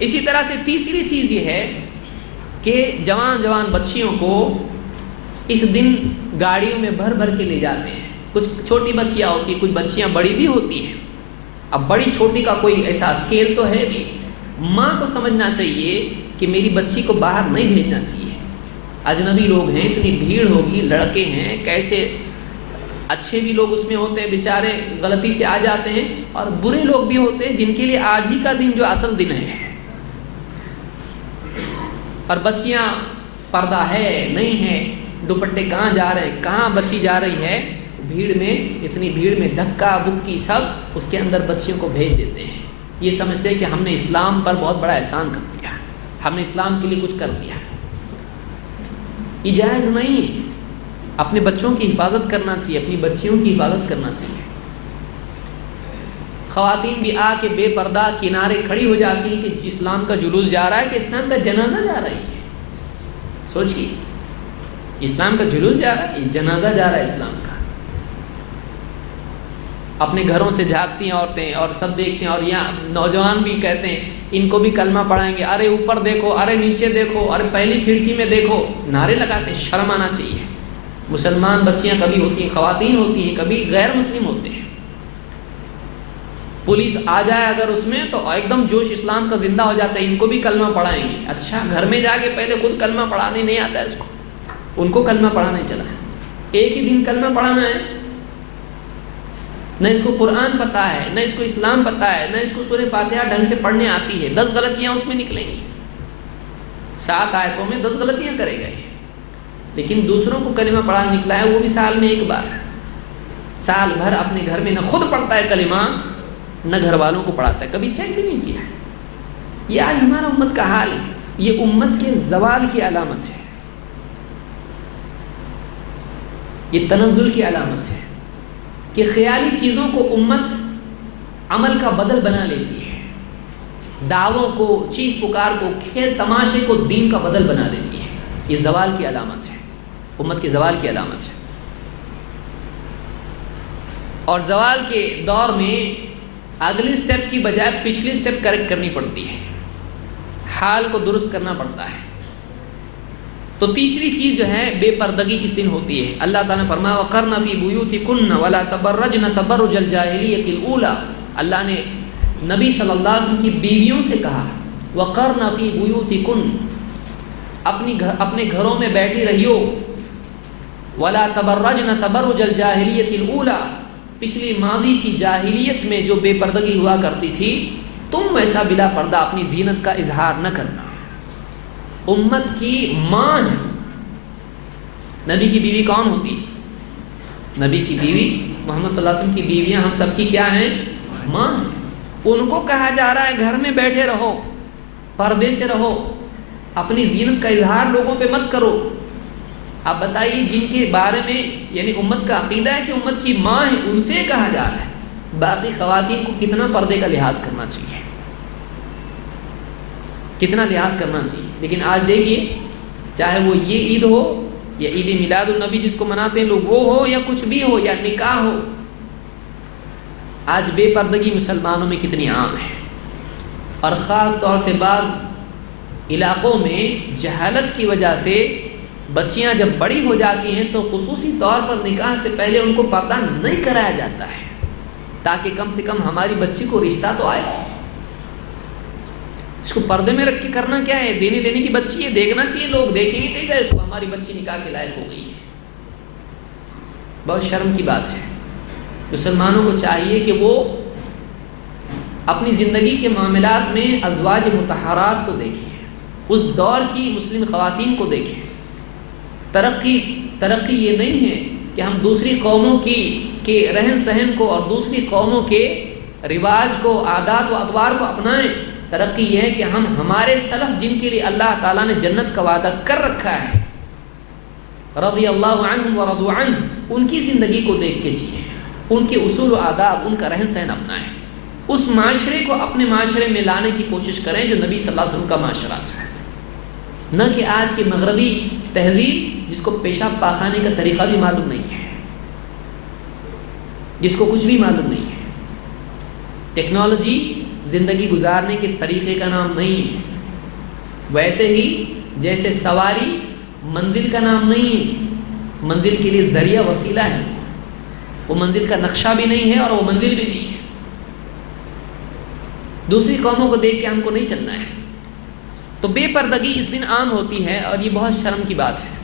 اسی طرح سے تیسری چیز یہ ہے کہ جوان بچیوں کو اس دن گاڑیوں میں بھر بھر کے لے جاتے ہیں. کچھ چھوٹی بچیاں ہوتی ہیں, کچھ بچیاں بڑی بھی ہوتی ہیں. اب بڑی چھوٹی کا کوئی ایسا اسکیل تو ہے نہیں. ماں کو سمجھنا چاہیے کہ میری بچی کو باہر نہیں بھیجنا چاہیے. اجنبی لوگ ہیں, اتنی بھیڑ ہوگی, لڑکے ہیں, کیسے اچھے بھی لوگ اس میں ہوتے ہیں بیچارے غلطی سے آ جاتے ہیں, اور برے لوگ بھی ہوتے ہیں جن کے لیے آج ہی کا دن جو اصل دن ہے. اور بچیاں پردہ ہے نہیں ہے, دوپٹے کہاں جا رہے ہیں, کہاں بچی جا رہی ہے, بھیڑ میں, اتنی بھیڑ میں دھکا بکی سب اس کے اندر بچیوں کو بھیج دیتے ہیں. یہ سمجھتے ہیں کہ ہم نے اسلام پر بہت بڑا احسان کر دیا, ہم نے اسلام کے لیے کچھ کر دیا. یہ جائز نہیں ہے. اپنے بچوں کی حفاظت کرنا چاہیے, اپنی بچیوں کی حفاظت کرنا چاہیے. خواتین بھی آ کے بے پردہ کنارے کھڑی ہو جاتی ہیں کہ اسلام کا جلوس جا رہا ہے, کہ اسلام کا جنازہ جا رہی ہے. سوچیے, اسلام کا جلوس جا رہا ہے, یہ جنازہ جا رہا ہے اسلام کا. اپنے گھروں سے جھانکتی ہیں عورتیں اور سب دیکھتے ہیں, اور یہاں نوجوان بھی کہتے ہیں ان کو بھی کلمہ پڑھائیں گے, ارے اوپر دیکھو, ارے نیچے دیکھو, ارے پہلی کھڑکی میں دیکھو, نعرے لگاتے ہیں. شرم آنا چاہیے. مسلمان بچیاں کبھی ہوتی ہیں, خواتین ہوتی ہیں, کبھی غیر مسلم ہوتے ہیں. پولیس آ جائے اگر اس میں تو ایک دم جوش اسلام کا زندہ ہو جاتا ہے, ان کو بھی کلمہ پڑھائیں گے. اچھا, گھر میں جا کے پہلے خود کلمہ پڑھانے نہیں آتا ہے اس کو, ان کو کلمہ پڑھانے چلا ہے. ایک ہی دن کلمہ پڑھانا ہے, نہ اس کو قرآن پتہ ہے, نہ اس کو اسلام پتہ ہے, نہ اس کو سورہ فاتحہ ڈھنگ سے پڑھنے آتی ہے. 10 غلطیاں اس میں نکلیں گی. 7 آیتوں میں 10 غلطیاں کرے گا. لیکن دوسروں کو کلمہ پڑھانا نکلا ہے, وہ بھی سال میں ایک بار. سال بھر اپنے گھر میں نہ خود پڑھتا ہے کلمہ, نہ گھر والوں کو پڑھاتا ہے, کبھی چیک بھی نہیں کیا. یہ آج ہمارا امت کا حال ہے. یہ امت کے زوال کی علامت ہے, یہ تنزل کی علامت ہے کہ خیالی چیزوں کو امت عمل کا بدل بنا لیتی ہے. دعووں کو, چیخ پکار کو, کھیل تماشے کو دین کا بدل بنا دیتی ہے. یہ زوال کی علامت ہے, امت کے زوال کی علامت ہے. اور زوال کے دور میں اگلی سٹیپ کی بجائے پچھلی سٹیپ کریکٹ کرنی پڑتی ہے, حال کو درست کرنا پڑتا ہے. تو تیسری چیز جو ہے بے پردگی اس دن ہوتی ہے. اللہ تعالیٰ نے فرمایا وَقَرْنَ فِي بُيُوتِكُنَّ وَلَا تَبَرَّجْنَ تَبَرُّجَ الْجَاهِلِيَّةِ الْأُولَى. اللہ نے نبی صلی اللہ علیہ وسلم کی بیویوں سے کہا وَقَرْنَ فِي بُيُوتِكُنَّ, اپنے گھروں میں بیٹھی رہیو. وَلَا تَبَرَّجْنَ تَبَرُّجَ الْجَاهِلِيَّةِ الْأُولَى, پچھلی ماضی کی جاہلیت میں جو بے پردگی ہوا کرتی تھی, تم ویسا بلا پردہ اپنی زینت کا اظہار نہ کرنا. امت کی ماں ہے. نبی کی بیوی کون ہوتی ہے؟ نبی کی بیوی, محمد صلی اللہ علیہ وسلم کی بیویاں ہم سب کی کیا ہیں؟ ماں ہیں. ان کو کہا جا رہا ہے گھر میں بیٹھے رہو, پردے سے رہو, اپنی زینت کا اظہار لوگوں پہ مت کرو. آپ بتائیے جن کے بارے میں یعنی امت کا عقیدہ ہے کہ امت کی ماں ہے, ان سے کہا جا رہا ہے. باقی خواتین کو کتنا پردے کا لحاظ کرنا چاہیے, کتنا لحاظ کرنا چاہیے. لیکن آج دیکھیے, چاہے وہ یہ عید ہو یا عید میلاد النبی جس کو مناتے ہیں لوگ وہ ہو, یا کچھ بھی ہو, یا نکاح ہو, آج بے پردگی مسلمانوں میں کتنی عام ہے. اور خاص طور سے بعض علاقوں میں جہالت کی وجہ سے بچیاں جب بڑی ہو جاتی ہیں تو خصوصی طور پر نکاح سے پہلے ان کو پردہ نہیں کرایا جاتا ہے, تاکہ کم سے کم ہماری بچی کو رشتہ تو آئے. اس کو پردے میں رکھ کے کرنا کیا ہے؟ دینے لینے کی بچی ہے, دیکھنا چاہیے, لوگ دیکھیں گے کیسا اس کو ہماری بچی نکاح کے لائق ہو گئی ہے. بہت شرم کی بات ہے. مسلمانوں کو چاہیے کہ وہ اپنی زندگی کے معاملات میں ازواج مطہرات کو دیکھیں, اس دور کی مسلم خواتین کو دیکھیں. ترقی یہ نہیں ہے کہ ہم دوسری قوموں کے رہن سہن کو اور دوسری قوموں کے رواج کو, عادات و اطوار کو اپنائیں. ترقی یہ ہے کہ ہم ہمارے سلف جن کے لیے اللہ تعالیٰ نے جنت کا وعدہ کر رکھا ہے, رضی اللہ عنہم ورضوا عنہ, ان کی زندگی کو دیکھ کے جئیں, ان کے اصول و آداب, ان کا رہن سہن اپنائیں. اس معاشرے کو اپنے معاشرے میں لانے کی کوشش کریں جو نبی صلی اللہ علیہ وسلم کا معاشرہ ہے, نہ کہ آج کی مغربی تہذیب جس کو پیشاب پاخانے کا طریقہ بھی معلوم نہیں ہے, جس کو کچھ بھی معلوم نہیں ہے. ٹیکنالوجی زندگی گزارنے کے طریقے کا نام نہیں ہے، ویسے ہی جیسے سواری منزل کا نام نہیں ہے، منزل کے لیے ذریعہ وسیلہ ہے، وہ منزل کا نقشہ بھی نہیں ہے اور وہ منزل بھی نہیں ہے۔ دوسری قوموں کو دیکھ کے ہم کو نہیں چلنا ہے۔ تو بے پردگی اس دن عام ہوتی ہے اور یہ بہت شرم کی بات ہے۔